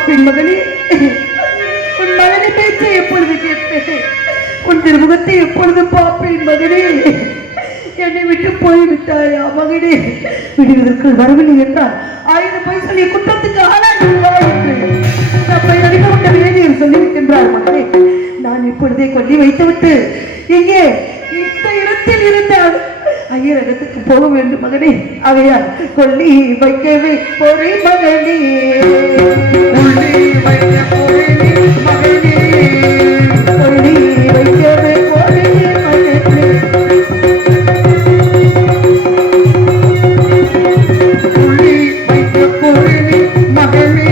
பாப்பின் மகனே, உன் மகனை பேச்சை எப்பொழுது கேட்பேன், உன் திருமுகத்தை எப்பொழுது பாப்பேன் மகனே. என்னை விட்டு போய்விட்டாயா மகனே? விடுவதற்குள் வரவில்லை என்றால் 1000 பொய் சொல்லி குற்றத்துக்கு ஆளாகிவிட்டாயிற்று. நம்மை அடிக்கப்பட்ட வேதியர் சொல்லிவிட்டார் மகனே. நான் இப்பொழுதே கொல்லி வைத்துவிட்டு இங்கே இந்த இடத்தில் இருந்தால் ஐயரகத்துக்கு போக வேண்டும் மகனே. அவையால் கொல்லி வைக்கவே போரே மகனே, கொல்லி வைக்க போரே மகனே, கொல்லி வைக்கவே போரே மகனே, கொல்லி வைக்க போரே மகனே.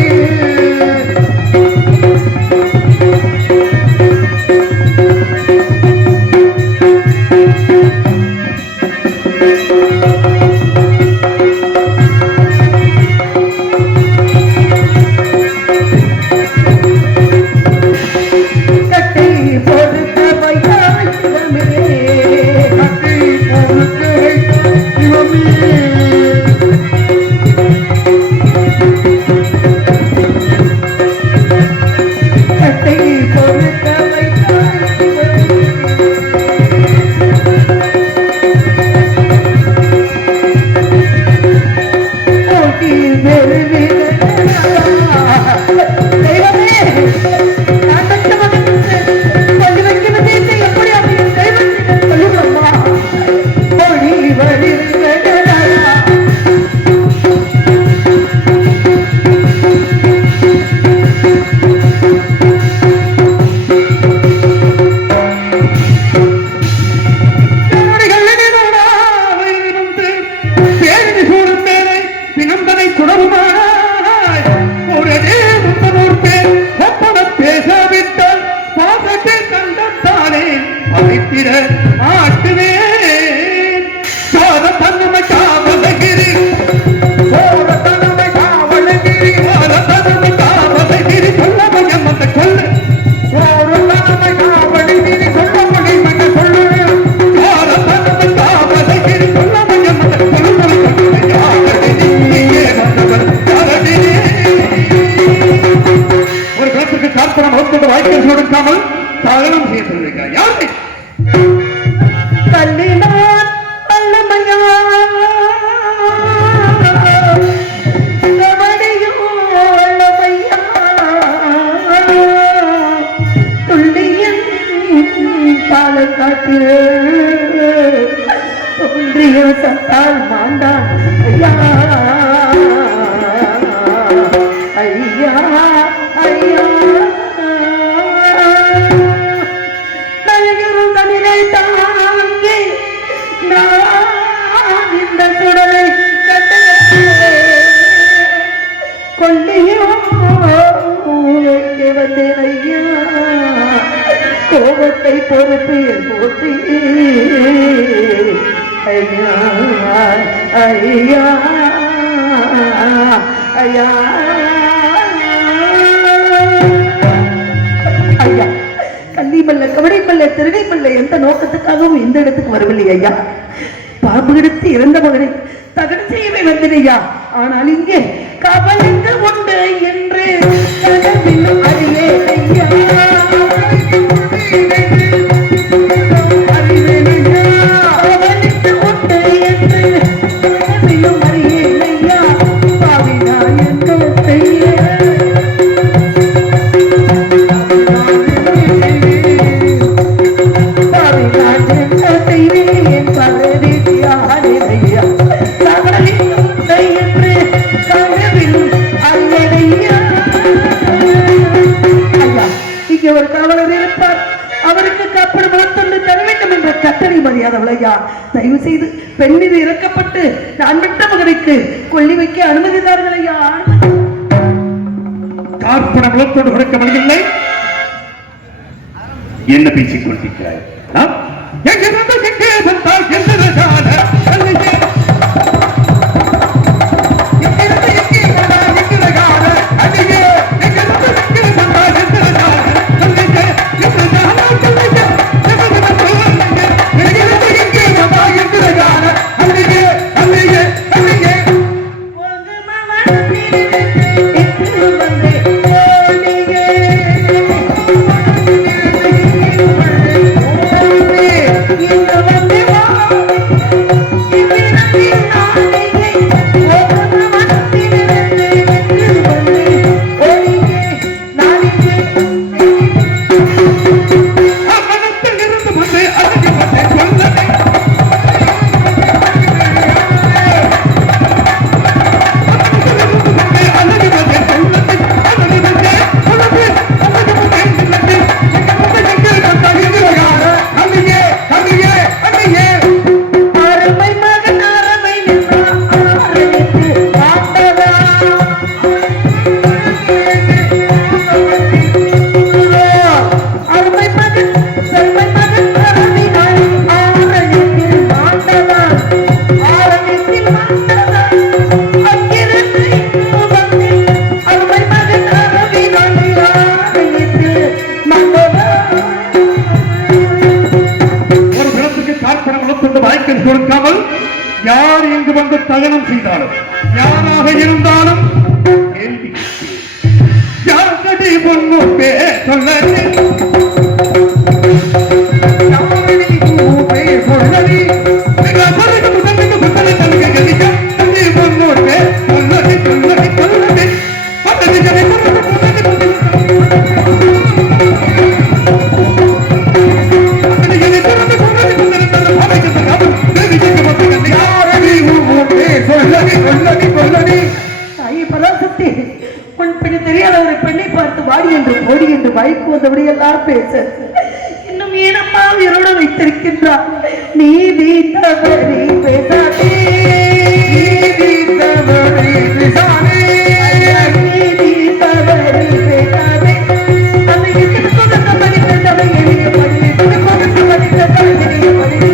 கோபத்தை பொறுத்து போற்றி ஐயா ஐயா ஐயா ஐயா, கள்ளிமல்ல கவடைமல்ல திருடைமல்ல எந்த நோக்கத்துக்காகவும் இந்த இடத்துக்கு வரவில்லை ஐயா. பாம்பு எடுத்து இறந்த மகனை தகன செய்யவே வந்தனையா. ஆனால் இங்கே கவலைக்கு உண்டு என்று அறிவே ஐயா. தயவு செய்து பெண் மீது இறக்கப்பட்டு நான் விட்ட மகனுக்கு கொல்லி வைக்க அனுமதித்தார்கள் ஐயா. கார்பணம் உலகத்தோடு கொடுக்கவில்லை. என்ன பேசிக் கொண்டிருக்கிறாய்? Thank you. பேர் கொடுக்காமல் யார் இங்கு வந்து தகனம் செய்தாலும் யாராக இருந்தாலும் கேள்வி யாரடி பொண்ணு பேர் சொல்லடி யாரடி பொண்ணு பேர் சொல்லடி தெரியாத ஒரு பெண்ணை பார்த்து வாடி என்று போடி என்று பயக்கு வந்தபடியெல்லாம் பேச இன்னும் ஏனம்மா உயிரோடு வைத்திருக்கின்றார். நீதி தவறி பேசாதே நீதி தவறி பேசாதே நீதி தவறி பேசாதே அதை எதிர்த்து கொடுத்த மனிதனை எளிய படி கொடுத்த மனிதனை எளிய படி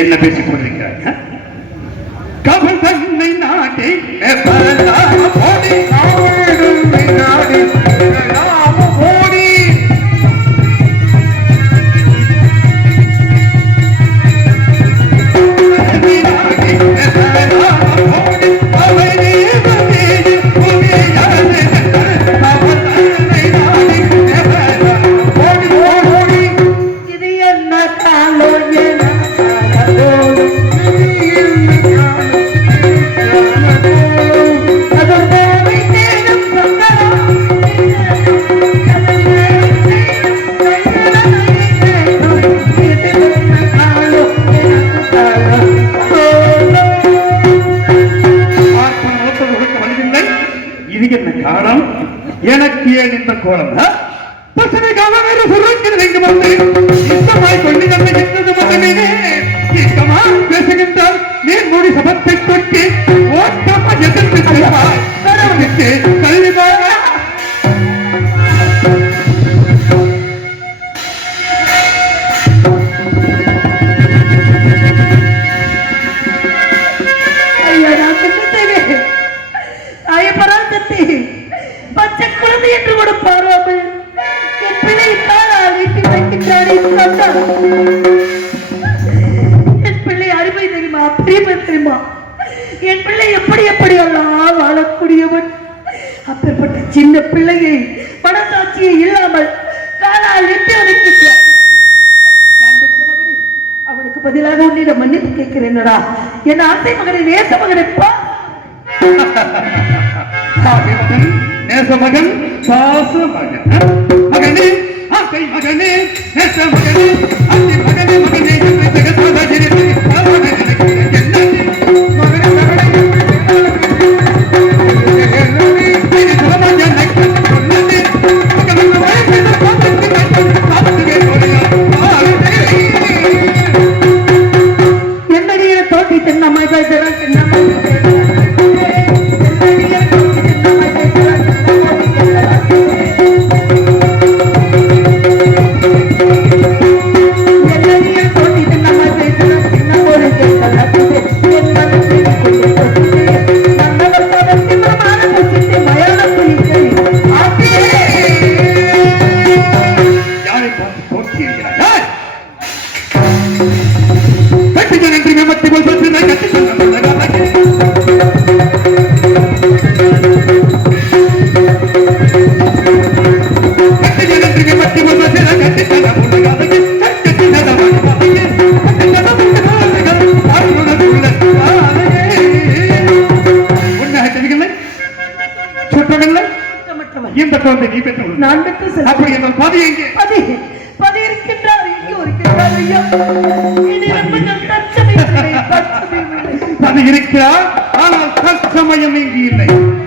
என்ன பேசிக் கொண்டிருக்கிறார்? கவல் தன்னை நாடி ஓடி நாடி ஓடி எனக்கு ஏன் இந்த கோலம் பேசுகின்றால் நீர் மொழி சபத்தை தொட்டி ஓட்டமா எதிர்த்து கல்வி பச்சை குழந்தை என்று கூட பாராமல் என் பிள்ளை தானால் வீட்டில் வைக்கின்றானே என் பிள்ளை அருமை தெரியுமா பிரிமை தெரியுமா என் பிள்ளை எப்படி எப்படி எல்லாம் வாழக்கூடியவன் அப்பேற்பட்ட சின்ன பிள்ளையை மனசாட்சியை இல்லாமல் தானால் விட்டு வைக்கின்றான். அவனுக்கு பதிலாக உன்னிடம் மன்னிப்பு கேட்கிறேன்டா என் ஆசை மகனை நேச மகனைப்பா நேச மகன் சாச மகன் மகனே ஆசை மகனே நேச மகனே ஆசை மகனே மகனே என்னுடைய தோட்டி தென்னம்மாய் குற்றமில்லை. இந்த குழந்தை நீ பெற்று நான் பெற்று அப்படி எங்கள் பதி எங்கே? பதி இருக்கின்றார். இங்கே இருக்கின்றார் ஐயா. இனி நம்புங்கள், தற்சமயம் பதி இருக்கிறார், ஆனால் தற்சமயம் இங்கு இல்லை.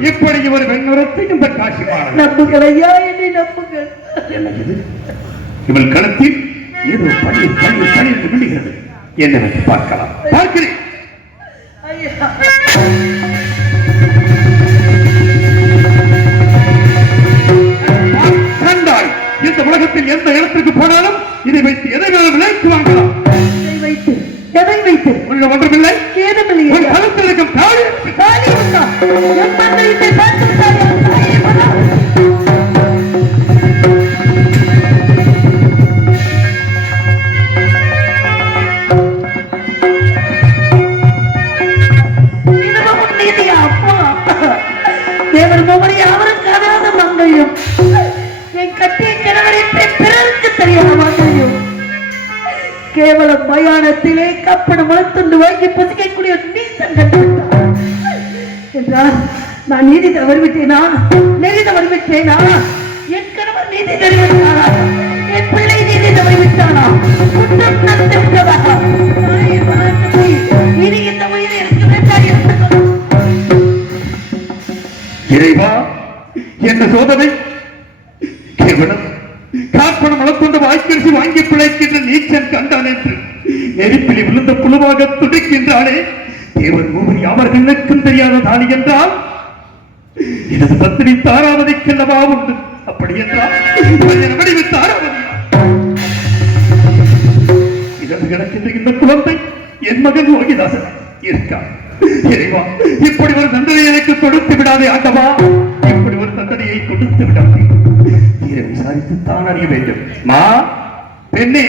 இப்படி ஒரு வெண்ணுரத்தை இந்த காட்சி பாருங்கள். நம்புங்கள் ஐயா, என்னை நம்புங்கள். இவள் களத்தில் ஏதோ பணி விடுகிறது. என்னவென்று பார்க்கலாம். பார்க்கிறேன். கண்டாய், இந்த உலகத்தில் எந்த இடத்துக்கு போனாலும் இதை வைத்து எதை வேணும் விலைக்கு வாங்கலாம். எதை வைத்து ஒன்றுமில்லை. ஏதுமில்லை. ஒரு கழுத்தில் இருக்கும் தாலி கேவலம் மயானத்திலே கப்படம் வளர்த்துண்டு வாங்கி புசிக்கக்கூடிய நீசன் என்றால் நான் நீதி தவறிவிட்டேனா? நெறி தவறிவிட்டேனா? என் கணவர் நீதி தவறிவிட்டாரா? என் பிள்ளை நீதி தவறிவிட்டாரா? குற்றம் நடந்து விட்டதா? இனி இந்த உயிரை எனக்கு வேண்டாம். இறைவா, என்ன சோதனை! கேவலம் காப்பணம் வளர்த்துண்டு வாய்க்கரிசி வாங்கி பிழைக்கின்ற நீச்சல் கண்டான் என்று நெருப்பில் விழுந்த புழுவாக துடிக்கின்றானே. தேவன் மூவரி அவர்களுக்கும் தெரியாத தாலி என்றால் எனது பத்தினி தாராவதிக்கல்லவா உண்டு. அப்படி என்றால் வடிவு தாராவதி இறந்து கிடக்கின்ற இந்த குழந்தை என் மகன் யோகிதாசன் இருக்கான். இறைவா, இப்படி ஒரு தண்டனை எனக்கு கொடுத்து விடாதே ஆண்டவா. இப்படி ஒரு தண்டனையை கொடுத்து விடாதே. தீர விசாரித்து தான் அறிய வேண்டும். மா பெண்ணே,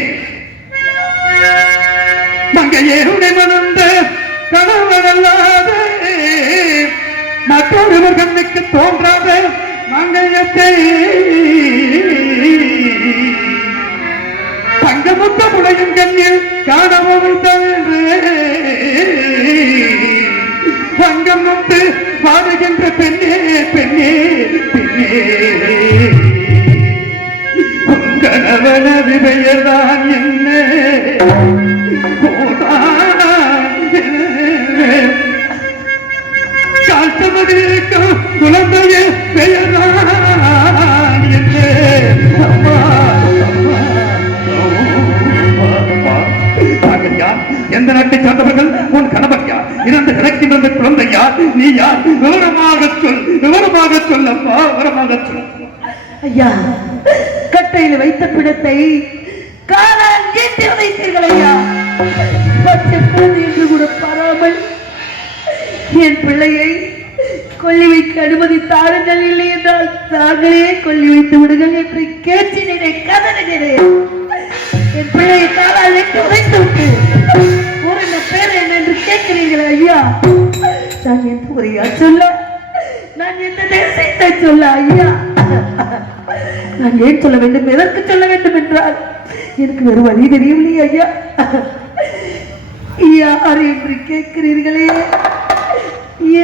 மங்கையே உடைமனந்த கணவனல்லாத மற்றொருவர் கண்ணுக்கு தோன்றாத மங்கையத்தை தங்கமுத்த முளையும் கண்ணில் காணவும் தங்கம் முத்து வாடுகின்ற பெண்ணே பெண்ணே பெண்ணே, கணவனது பெயர்தான் என்ன? காட்டமதிக்கும் குழந்தைய பெயர்தான் என்ன? எந்த நாட்டை சார்ந்தவர்கள்? உன் கணவன் யார்? இறந்து கிடக்கின்ற குழந்தை யார்? நீ யார்? விவரமாக சொல், விவரமாக சொல் அம்மா, விவரமாக சொல். ஐயா, கட்டையில் வைத்த பிணத்தை காலால் ஏற்றி வைத்தீர்கள் ஐயா. பச்சை குழந்தை என்று கூட பாராமல் என் பிள்ளையை கொல்லி வைக்க அனுமதித்தார்கள். இல்லை என்றால் தாங்களே கொல்லி வைத்து விடுங்கள் என்று கேட்சினேன், கதறினேன். என் பிள்ளையை காலால் ஏற்றி உதைத்து விட்டு ஒரு பேர் என்ன என்று கேட்கிறீர்கள் ஐயா. நான் எந்த முறையா சொல்ல, நான் எந்த தேசத்தை சொல்ல ஐயா? நான் ஏன் சொல்ல வேண்டும், எதற்கு சொல்ல வேண்டும் என்றால் எனக்கு வேறு வழி தெரியவில்லை ஐயா. யார் என்று கேட்கிறீர்களே,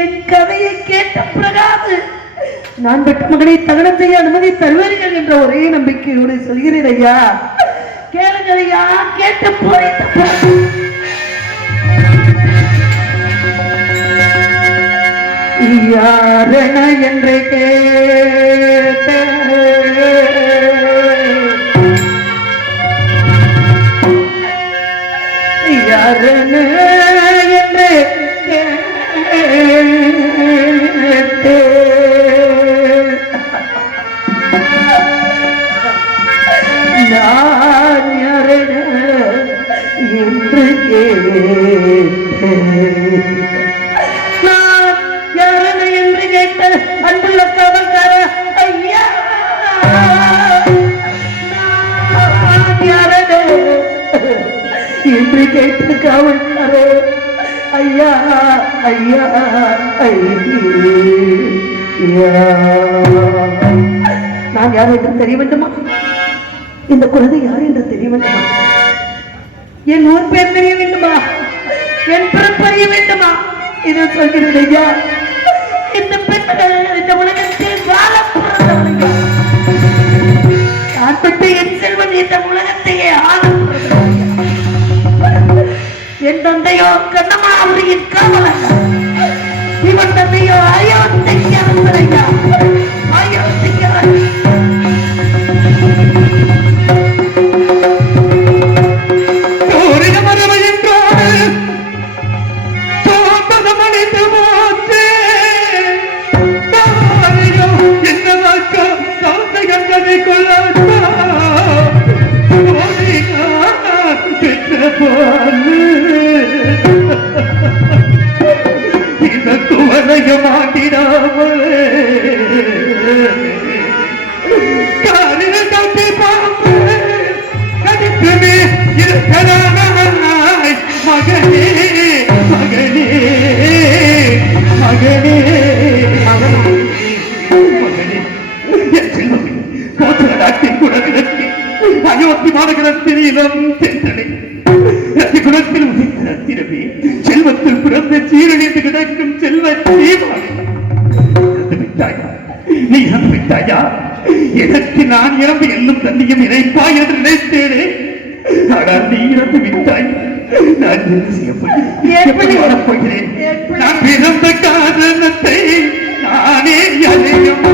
என் கதையை கேட்ட பிறகாது நான் பெற்ற மகனை தகனம் செய்ய அனுமதி தருவீர்கள் என்ற ஒரே நம்பிக்கையோடு சொல்கிறேன் ஐயா. கேளுங்கள் ஐயா, கேட்டு போய் யாரென என்று கேட்ட யாரென என்று கேட்டு நான் யாரென என்று கேட்டு அன்புள்ள காவல்கார ஐயா, என்று கேட்டு காவல்கார ஐயா ஐயா ஐயா, நான் யார் என்று தெரிய வேண்டுமா? இந்த குழந்தை யார் என்று தெரிய வேண்டுமா? என் ஊர் பேர் தெரிய வேண்டுமா? என் பிறப்பு அறிய வேண்டுமா? இதை சொல்கிறேன் ஐயா. இந்த பெண்கள் இந்த உலகத்தில் அயோத்தி மாநகரத்தில் இளம் தென்றலை குலத்தில் உதித்த ரத்தினமே, செல்வத்தில் பிறந்த சீரழிந்து கிடக்கும் செல்வ தீபாவளி விட்டாயா? நீ இறந்து விட்டாயா? எனக்கு நான் இறந்து எல்லும் தண்ணியும் இறைப்பாய் என்று நினைத்தேனே. ஆனால் நீ இறந்து விட்டாய். நான் என்ன செய்ய போகிறேன்? நான் பிறந்த காரணத்தை நானே அறியும்.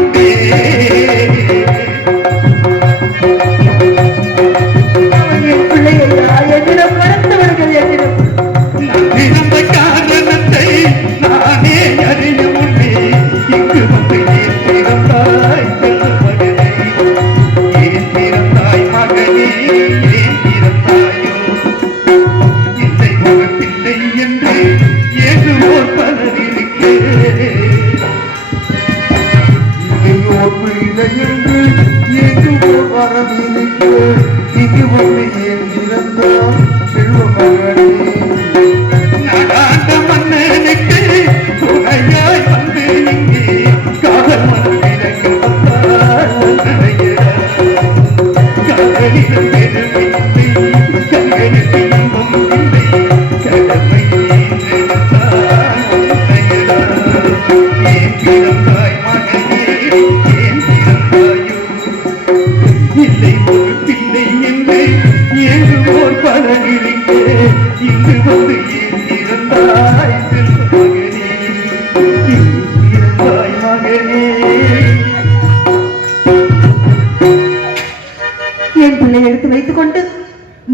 என் பிள்ளை எடுத்து வைத்துக் கொண்டு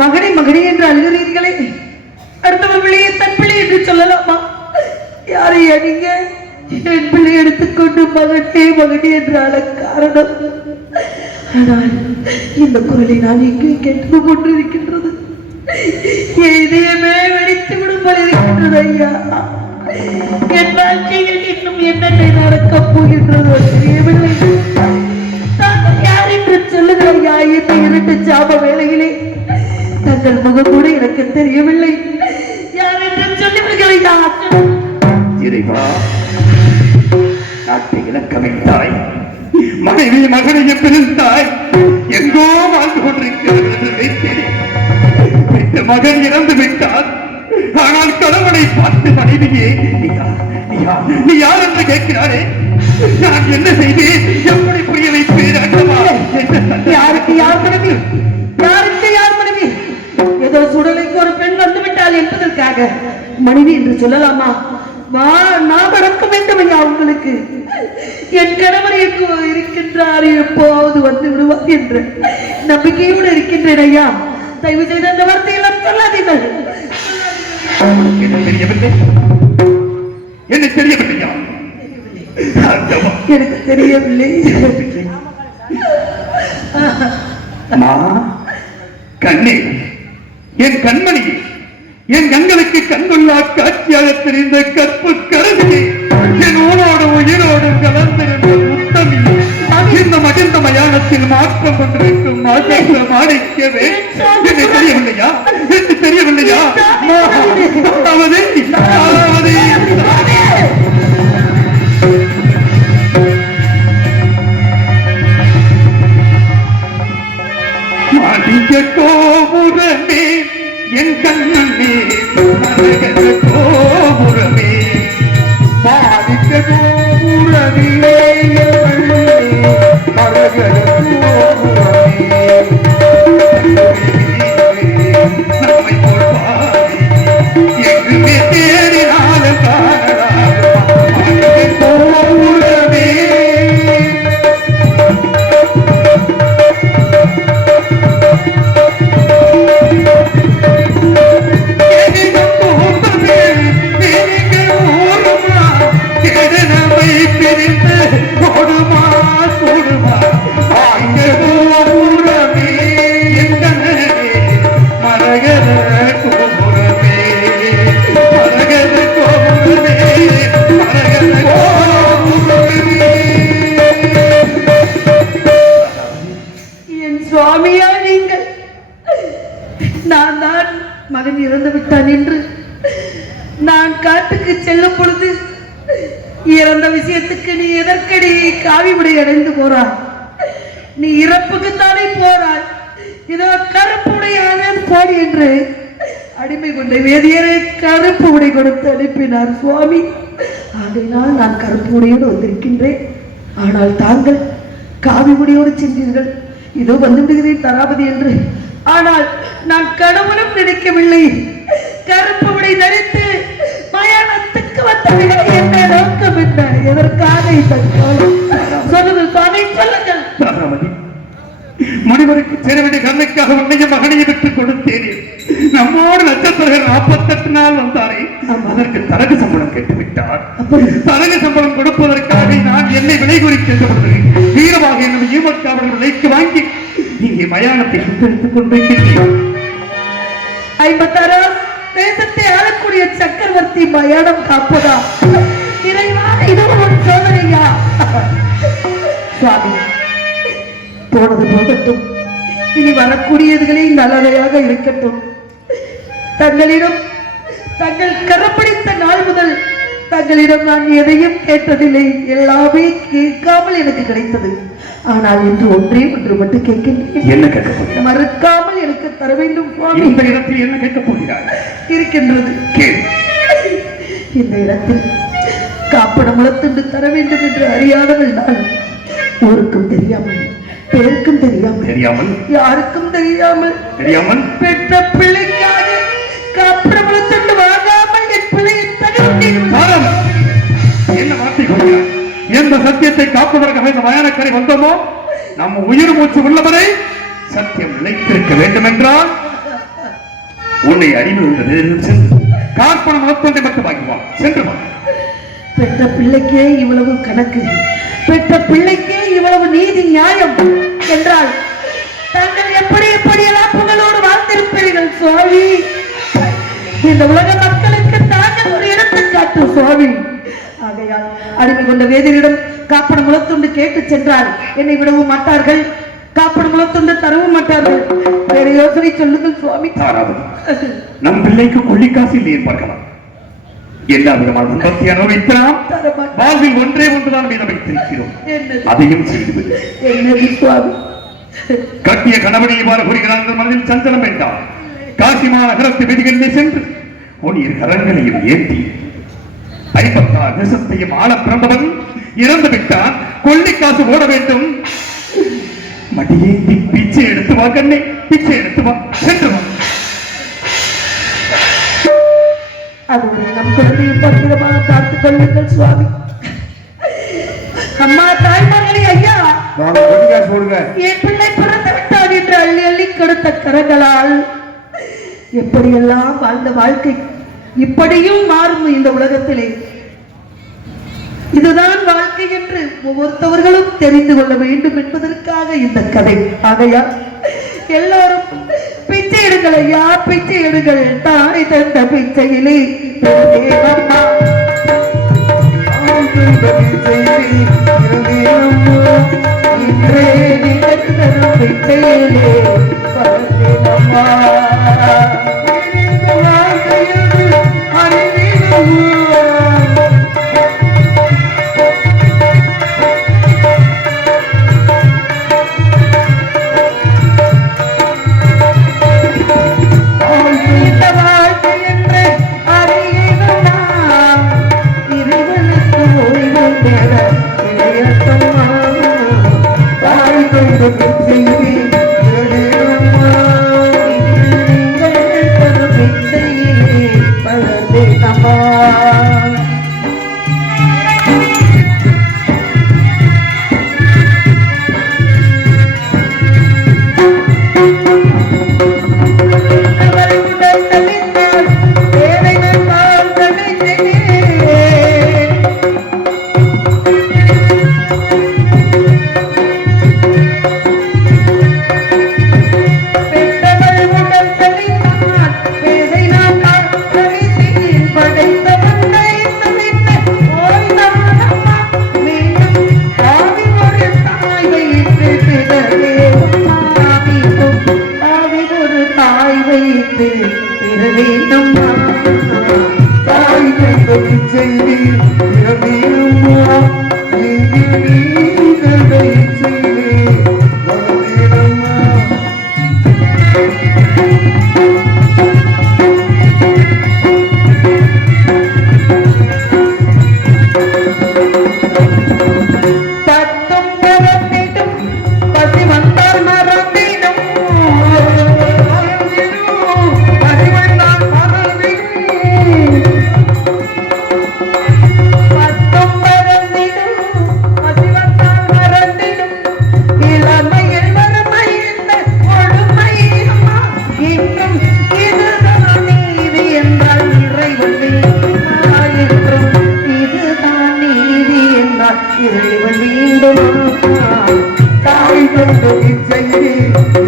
மகனை மகனே என்று அழுகிறீர்களே, அடுத்தவன் பிள்ளையை தன் பிள்ளை என்று சொல்லலாமா? யாரையா நீங்க? என் பிள்ளை எடுத்துக்கொண்டு மகனே மகனே என்று அழ காரணம். ஆனால் இந்த குரலை நான் எங்கே கேட்டு கொண்டிருக்கின்றது. இதயமே வெடித்து விடும் போல இருக்கின்றது ஐயா. என் வாழ்க்கையில் இன்னும் என்னென்ன நடக்கப் போகின்றதோ தெரியவில்லை. யார் என்று சொல்லுகிற ஐயா, இந்த இரண்டு ஜாப வேளையிலே தங்கள் முகம் கூட எனக்கு தெரியவில்லை. யார் என்று சொல்லுவீர்கள் ஐயா? இறைவா, நாட்டை இழக்கவிட்டாய், மனைவி மகனையும் பிரிந்தாய், எங்கோ வாழ்ந்து கொண்டிருக்கிறது என்று நினைத்தேன். மகன் இறந்து விட்டார். ஆனால் கணவனை பார்த்து மனைவியே நீ யார் என்று கேட்கிறாரே. நான் என்ன செய்தேன்? எப்படி புரிய வைப்பேன்? யாருக்கு யார் மனைவி? யாருக்கு யார் மனைவி? ஏதோ சுடலைக்கு ஒரு பெண் வந்து விட்டாள் என்பதற்காக மனைவி என்று சொல்லலாமா? நான் அடக்க வேண்டும் ஐயா. உங்களுக்கு என் கணவர் எங்கோ இருக்கின்றார், எப்போது வந்து விடுவார் என்ற நம்பிக்கையோடு இருக்கின்றேன் ஐயா. தயவு செய்து அந்த வார்த்தையெல்லாம் சொல்லாதீர்கள். தெரியவில்லை, என்ன தெரியவில்லையா? எனக்கு தெரியவில்லை. கண்ணே, என் கண்மணி, என் கண்களுக்கு கண்கொள்ளா காட்சியாக தெரிந்த கற்பு கருவியை, என் ஊரோடு உயிரோடு கலந்திருந்த உத்தமி, இந்த மகிழ்ந்த மயானத்தில் மாற்றம் கொண்டிருக்கும் மாணிக்கவே என்ன தெரியவில்லையா? என்ன தெரியவில்லையா? மாணிக்க கோபுரமே என் கண்ணே, மரகத கோபுரமே, மாணிக்க கோபுரமே, மரகத கோபுரமே, நம்மை போல்வாரி எங்குமே தேடினாலும் காணலாம். மாணிக்க கோபுரமே, சுவாமியா நீங்கள்? நான் தான் மகன் இறந்து விட்டான் என்று நான் காட்டுக்கு செல்லும் பொழுது இறந்த விஷயத்துக்கு நீ எதற்கடி காவி உடை அடைந்து போறாய்? நீ இறப்புக்குத்தானே போறாய். இதோ கருப்புடையாத போடி என்று அடிமை கொண்ட வேதியரை கருப்பு உடை கொடுத்து அனுப்பினார் சுவாமி. ஆகையினால் நான் கருப்பு உடையோடு வந்திருக்கின்றேன். ஆனால் தாங்கள் காவி உடையோடு சென்றீர்கள். இதோ வந்து விடுகிறேன் தராபதி என்று. ஆனால் நான் கணவனும் நினைக்கவில்லை. கருப்பு உடை தரித்து மயானத்துக்கு வந்தவில்லை. என்ன நோக்கம் என்ன? எதற்காக இந்த சொல்லுங்கள் சுவாமி, சொல்லுங்கள். தாராமதி, முனிவருக்கு சேர வேண்டிய கண்ணுக்காக உன்னையும் மகனையும் விட்டுக் கொடுத்தேனே. நம்மோடு நட்சத்திரர்கள் 48 நாள் வந்தாரே, அதற்கு தரகு சம்பளம் கேட்டுவிட்டார். தரகு சம்பளம் கொடுப்பதற்காக நான் என்னை விலை குறித்து வீரமாக என்னுடைய ஈமக்கு அவர்கள் விலைக்கு வாங்கி இங்கே மயானத்தை சுத்தரித்துக் கொண்டிருக்கிறேன். 56 தேசத்தை ஆளக்கூடிய சக்கரவர்த்தி மயானம் காப்பதா? இறைவா, இது ஒரு சோதனையா? சுவாமி, போனது போகட்டும். இனி வரக்கூடியதுகளே நல்லவையாக இருக்கட்டும். தங்களிடம் தங்கள் கரப்பிடித்த நாள் முதல் தங்களிடம் நான் எதையும் கேட்டதில்லை. எல்லாமே கேட்காமல் எனக்கு கிடைத்தது. ஆனால் இன்று ஒன்றே ஒன்று மட்டும் கேட்கின்றேன். என்ன கேட்க போகிறார்? மறுக்காமல் எனக்கு தர வேண்டும் சுவாமி. இந்த இடத்தில் என்ன கேட்க போகிறார்? இருக்கின்றது. இந்த இடத்தில் காப்படம் வளர்த்து தர வேண்டும் என்று அறியாதவள் நான். ஊருக்கும் தெரியாமல், பேருக்கும் தெரியாமல், யாருக்கும் தெரியாமல் பெற்ற பிள்ளைக்காக காப்படம் வளர்த்து வாங்காமல் என் பிள்ளையை என்ன வார்த்தை கொடுக்கிறார்? எந்த சத்தியத்தை காப்பதற்காக இந்த மயானக்கரை வந்தோமோ, நம்ம உயிர் மூச்சு உள்ளவரை சத்தியம் நிலைத்திருக்க வேண்டும் என்றால் உன்னை அறிவு சென்று காப்பணம் மொத்தத்தை மட்டும் வாங்குவான். சென்று வா. பெற்ற பிள்ளைக்கே இவ்வளவு கணக்கு, பெற்ற பிள்ளைக்கே இவ்வளவு நீதி நியாயம் என்றால் தாங்கள் எப்படி எப்படியெல்லாம் புகழோடு வாழ்ந்திருப்பீர்கள் சுவாமி. இந்த உலக மக்களுக்கு தாங்கள் ஒரு எடுத்துக்காட்டு சுவாமி. ஆகையால் அடிமை கொண்ட வேதியரிடம் காப்படம் முளத்துண்டு கேட்டு சென்றால் என்னை விடவும் மாட்டார்கள், காப்படம் முளத்துண்டு தரவும் மாட்டார்கள். வேற யோசனை சொல்லுங்கள் சுவாமி. நம் பிள்ளைக்கு கொள்ளிக்காசு இல்லையே பார்க்கலாம். எல்லா விதமான உற்பத்தி அனுபவிக்கலாம். வாழ்வில் ஒன்றே ஒன்றுதான் மீதம் வைத்திருக்கிறோம், அதையும் செய்துவிடு. என்னது சுவாமி? கட்டிய கணவனை இவ்வாறு கூறுகிறார்கள். மனதில் சஞ்சலம் வேண்டாம். காசிமா நகரத்து வீதிகளில் சென்று உன் இரு கரங்களையும் ஏற்றி 56 தேசத்தையும் ஆள பிறந்தவன் இறந்து விட்டான். கொள்ளிக்காசு ஓட வேண்டும். மடியேந்தி பிச்சை எடுத்து வா கண்ணே, பிச்சை எடுத்து வா. சென்று வா. அதுவரை நம் குழந்தையை பத்திரமாக பார்த்துக் கொள்ளுங்கள் சுவாமி. அம்மா, தாய்மார்களே, ஐயா, என் பிள்ளை பிறந்து விட்டான் என்று அள்ளி அள்ளி கொடுத்த கரங்களால் எப்படியெல்லாம் வாழ்ந்த வாழ்க்கை இப்படியும் மாறும் இந்த உலகத்திலே. இதுதான் வாழ்க்கை என்று ஒவ்வொருத்தவர்களும் தெரிந்து கொள்ள வேண்டும் என்பதற்காக இந்த கதை. ஆகையால் எல்லோரும் பிச்சை எடுங்கள் ஐயா, பிச்சை எடுங்கள். தாய் தந்த பிச்சையிலே பிச்சையிலே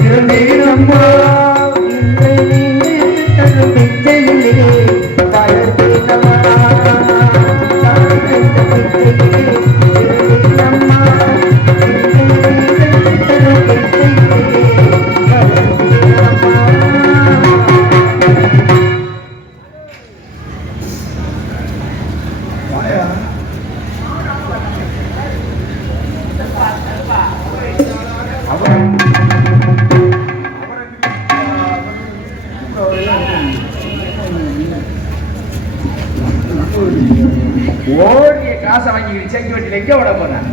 இருந்தேனம்மா இன்று நீங்கள் தரும் பிச்சையிலே வளர்ந்தேனம்மா ஓடிய காசை வாங்கி செக்கி வட்டியில் எங்க விட போறாங்க?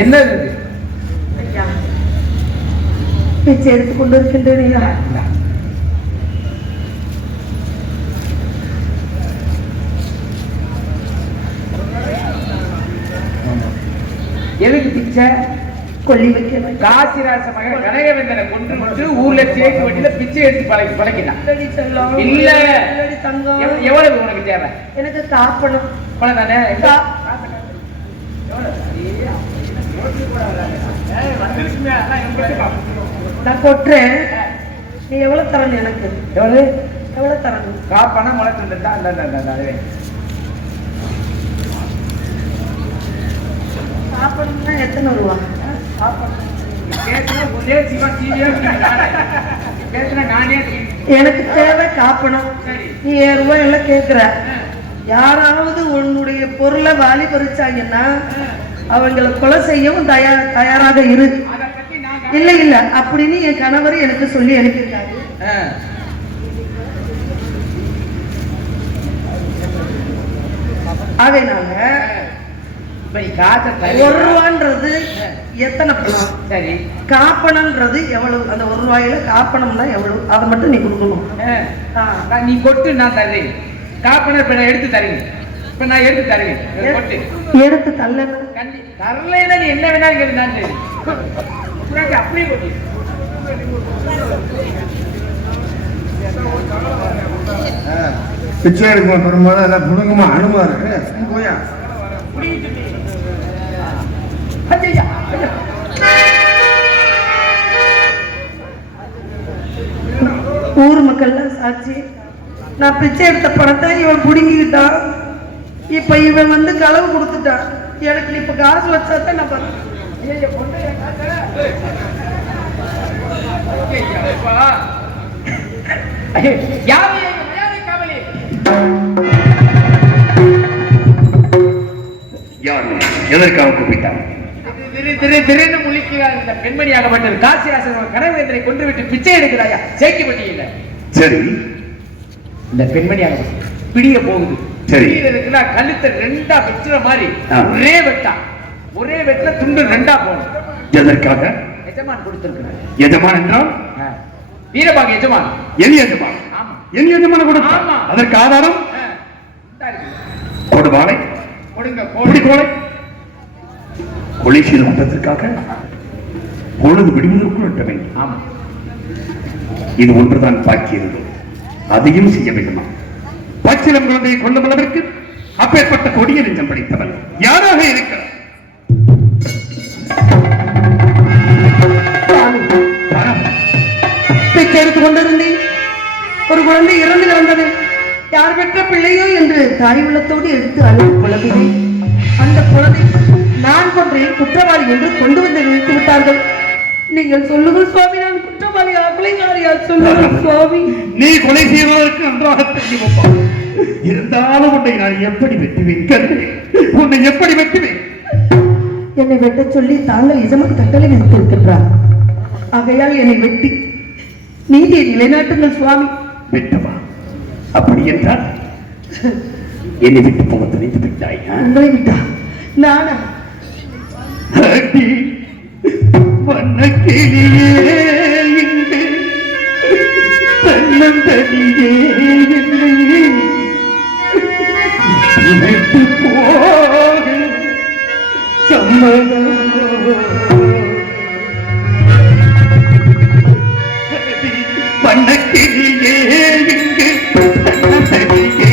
என்னது பிச்சை எடுத்துக் கொண்டு இருக்கின்றேன். எதுக்கு பிச்சை? கொல்லி வைக்க காசிராச மகன் கனகவேந்தனை கொண்டு விட்டு ஊர்ல சேர்த்து வட்டியில பிச்சை எடுத்து பழக்கினான். இல்ல எவ்வளவு உனக்கு தேவை? எனக்கு காப்பணும். தானே நான் கொட்டுறேன். நீ எவ்வளவு தரணும்? எனக்கு எவ்வளவு தரணும்? காப்பணம் முளைத்து அதுவே காப்பணும்னா எத்தனை ரூபா? எனக்கு தேவை காப்பணும். நீ 7 ரூபாய் எல்லாம் கேட்கிற. யாராவது உன்னுடைய பொருளை வாலி பறிச்சாங்கன்னா அவங்களை கொலை செய்யவும் தயாராக இரு. இல்ல இல்ல அப்படின்னு என் கணவர் எனக்கு சொல்லி அனுப்பியிருக்காரு. அதனால 1 ரூபான்றது எத்தனை பணம்? சரி, காப்பணம்ன்றது எவ்வளவு? அந்த 1 ரூபாயில காப்பணம்னா எவ்வளவு? அதை மட்டும் நீ கொடுக்கணும். நீ கொட்டு, நான் தருவேன். காப்பணம் இப்ப நான் எடுத்து தருவேன். இப்ப நான் எடுத்து தருவேன். கொட்டு எடுத்து தரல தரலைன்னா நீ என்ன வேணாலும் நான் அப்படியே கொட்டு. பிச்சை எடுக்கும் பெரும்பாலும் எல்லாம் புடுங்கமா அனுமா இருக்கு. போயா ஊர் மக்கள்லாம் சாட்சி. நான் பிச்சை எடுத்த பணத்தை இவன் புடுங்கிக்கிட்டான். இப்ப இவன் வந்து களவு கொடுத்துட்டான். எனக்கு இப்ப காசு வச்சாதான் நான் பண்ண. எதற்காக கூப்பிட்டான்? திடீர்னு முழிக்கிறார் இந்த பெண்மணியாகப்பட்டது. காசிராசன் கனகவேந்தனை கொண்டு விட்டு பிச்சை எடுக்கிறாயா? ஜெயிக்க பட்டியல. சரி, இந்த பெண்மணியாக பிடிய போகுது. சரி, கழுத்தை 2ஆ வெட்டுற மாதிரி ஒரே வெட்டுல துண்டு 2ஆ போகணும். எதற்காக? எஜமான் கொடுத்திருக்கிறார். எஜமான் என்றால் வீரபாக எஜமான். என் எஜமான். என் எஜமான கொடுத்தா அதற்கு ஆதாரம் கொடுவாளை கொடுங்க. கோடை கொலை செய்த குற்றத்திற்காக பொழுது விடுவதற்குள் விட்ட வேண்டும். ஆமா, இது ஒன்றுதான் பாக்கி இருந்தது. அதையும் செய்ய வேண்டுமா? பச்சிலம் குழந்தையை கொள்ளும் அளவிற்கு அப்பேற்பட்ட கொடிய நெஞ்சம் படைத்தவன் யாராக இருக்கிறார்? பிச்சை எடுத்துக் கொண்டிருந்தேன். ஒரு குழந்தை இறந்து கிடந்தது. யார் பெற்ற பிள்ளையோ என்று தாய் உள்ளத்தோடு எடுத்து அழுது குழம்பினேன். அந்த குழந்தை நான் கொன்றேன் குற்றவாளி என்று கொண்டு வந்து நிறுத்தி விட்டார்கள். நீங்கள் சொல்லுங்கள் சுவாமி, நான் குற்றவாளியா கொலைகாரியா? சொல்லுங்கள் சுவாமி. நீ கொலை செய்வதற்கு நன்றாக தெரியுமா? இருந்தாலும் உன்னை நான் எப்படி வெட்டுவேன்? உன்னை எப்படி வெட்டுவேன்? என்னை வெட்ட சொல்லி தாங்கள் எஜமான் கட்டளை விதித்திருக்கின்றார். ஆகையால் என்னை வெட்டி நீதியை நிலைநாட்டுங்கள் சுவாமி. வெட்டவா? அப்படி என்றால் என்னை விட்டு போக துணிந்து விட்டாய். உங்களை விட்டா நானா? வண்ணக்கிளியே இங்கு தன்னந்தனியே விட்டு போக சம்மதம். வண்ணக்கிளியே இங்கு தன்னந்தனியே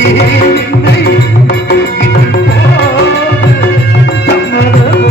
என்னை விட்டு போக சம்மதம்.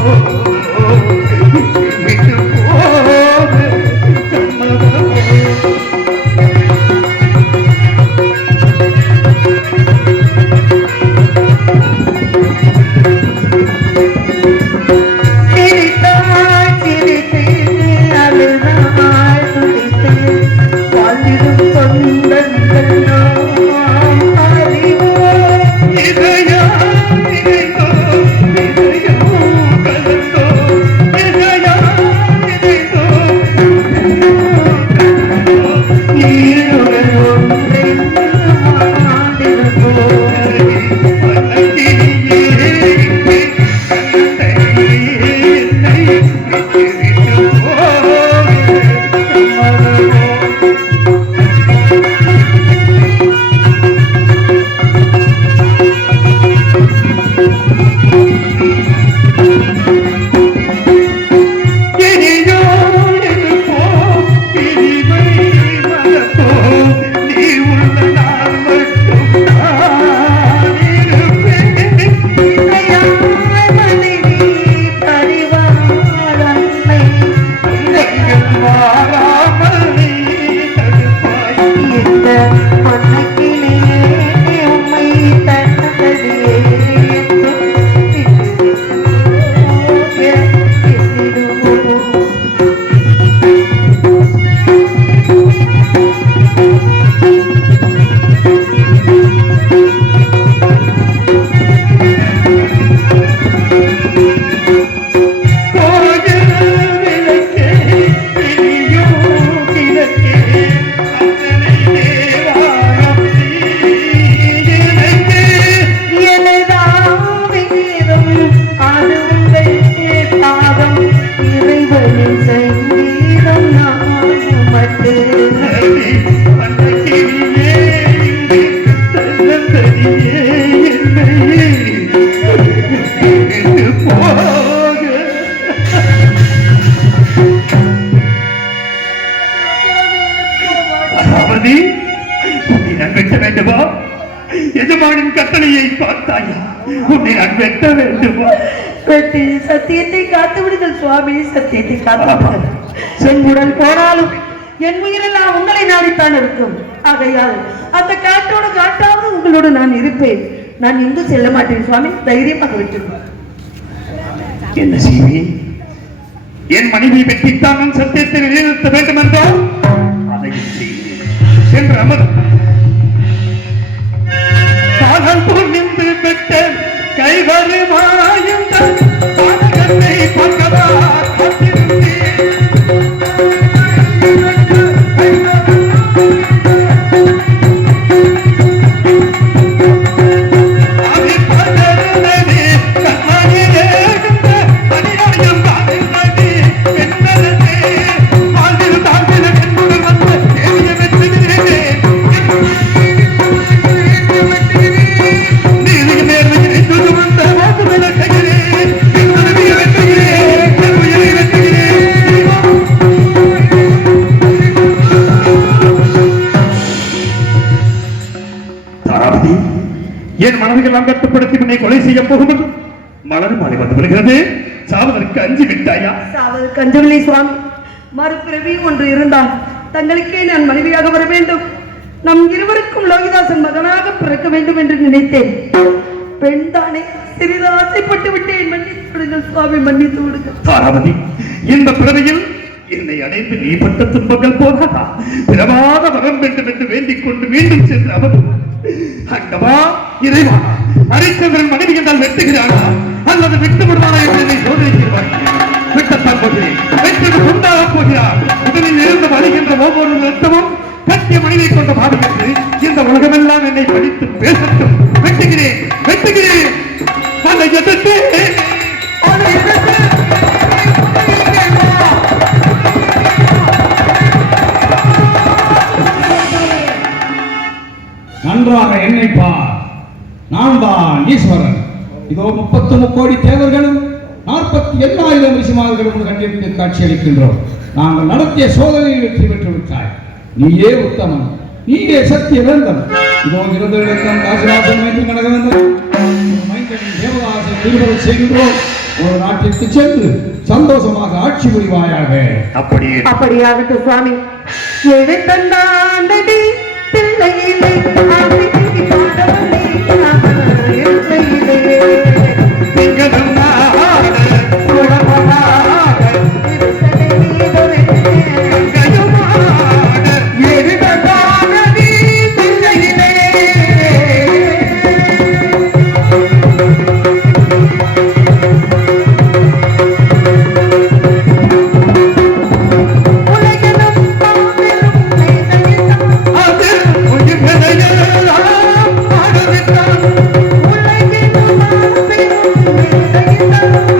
அது உங்கள் பாதம் இறைவனின் சங்கீதம் நான் உமக்கு வெட்ட வேண்டுமா? எஜமானின் கட்டளையை பார்த்தாயா? உன்னை நான் வெட்ட வேண்டுமா? வெட்டி சத்தியத்தை காத்து விடுங்கள் சுவாமி, சத்தியத்தை காத்து விடுங்கள். செங்குடன் போனாலும் என் உயிரெல்லாம் உங்களை நாடித்தான் இருக்கும். ஆகையால் அந்த காட்டோடு காட்டாவது உங்களோடு நான் இருப்பேன். நான் எங்கு செல்ல மாட்டேன் சுவாமி, தைரியமாக விட்டுருவேன். என்ன செய்வேன்? என் மனைவி வெட்டித்தான் நான் சத்தியத்தை நிலைநிறுத்த வேண்டும் என்றால் அதையும் செய்வேன் என்று அமர் காதல் புரிந்து விட்ட கைவருமாயும் பாதகத்தை பார்க்கவா என் மனதில் அங்கத்துப்படுத்தி உன்னை கொலை செய்ய போகும்போது மலர் மாலை வந்து வருகிறது. சாவதற்கு அஞ்சு விட்டாயா? சாவதற்கு அஞ்சவில்லை சுவாமி. மறுபிறவி ஒன்று இருந்தால் தங்களுக்கே நான் மனைவியாக வர வேண்டும். நம் இருவருக்கும் லோகிதாசன் மகனாக பிறக்க வேண்டும் என்று நினைத்தேன். பெண் தானே, சிறிது ஆசைப்பட்டு விட்டேன். மன்னித்து விடுங்கள் சுவாமி, மன்னித்து விடுங்கள். தாராவதி, இந்த பிறவியில் என்னை அடைந்து நீ பட்ட துன்பங்கள் போகாதா? பிறவாத வரம் வேண்டும் என்று வேண்டிக் கொண்டு மீண்டும் சென்று அவர் அங்கவா இறைவா, ஹரிச்சந்திரன் மனைவி என்றால் வெட்டுகிறானா அல்லது விட்டு விடுவானா என்று சோதனை செய்வார். விட்டத்தான் போகிறேன், வெற்றது துண்டாக போகிறார். முதலில் இருந்து வருகின்ற ஒவ்வொரு நிறுத்தமும் கட்டிய மனைவி கொண்ட பாடுகிறது. இந்த உலகமெல்லாம் என்னை படித்து பேசட்டும். வெட்டுகிறேன், வெட்டுகிறேன். அதை எதிர்த்து நன்றாக என்னை பார். நான் தான் ஈஸ்வரன். இதோ 33 கோடி தேவர்களும் 47,000 ரிஷிமார்களும் கண்டிருக்க காட்சியளிக்கின்றோம். நாங்கள் நடத்திய சோதனையில் வெற்றி பெற்று விட்டாய். நீயே உத்தமன், நீயே சத்திய வேந்தன். இதோ இருந்தவர்களுக்கும் காசிவாசன் என்று கனகவேந்தன் மைந்தனின் தேவதாசை நிறுவன செய்கின்றோம். ஒரு நாட்டிற்கு சென்று சந்தோஷமாக ஆட்சி புரிவாயாக. அப்படியாகட்டும் சுவாமி. எழுத்தந்தாண்டடி பிள்ளையிலே ஆவிக்கு பாடவல்லே எழுத்தையிலே Thank you.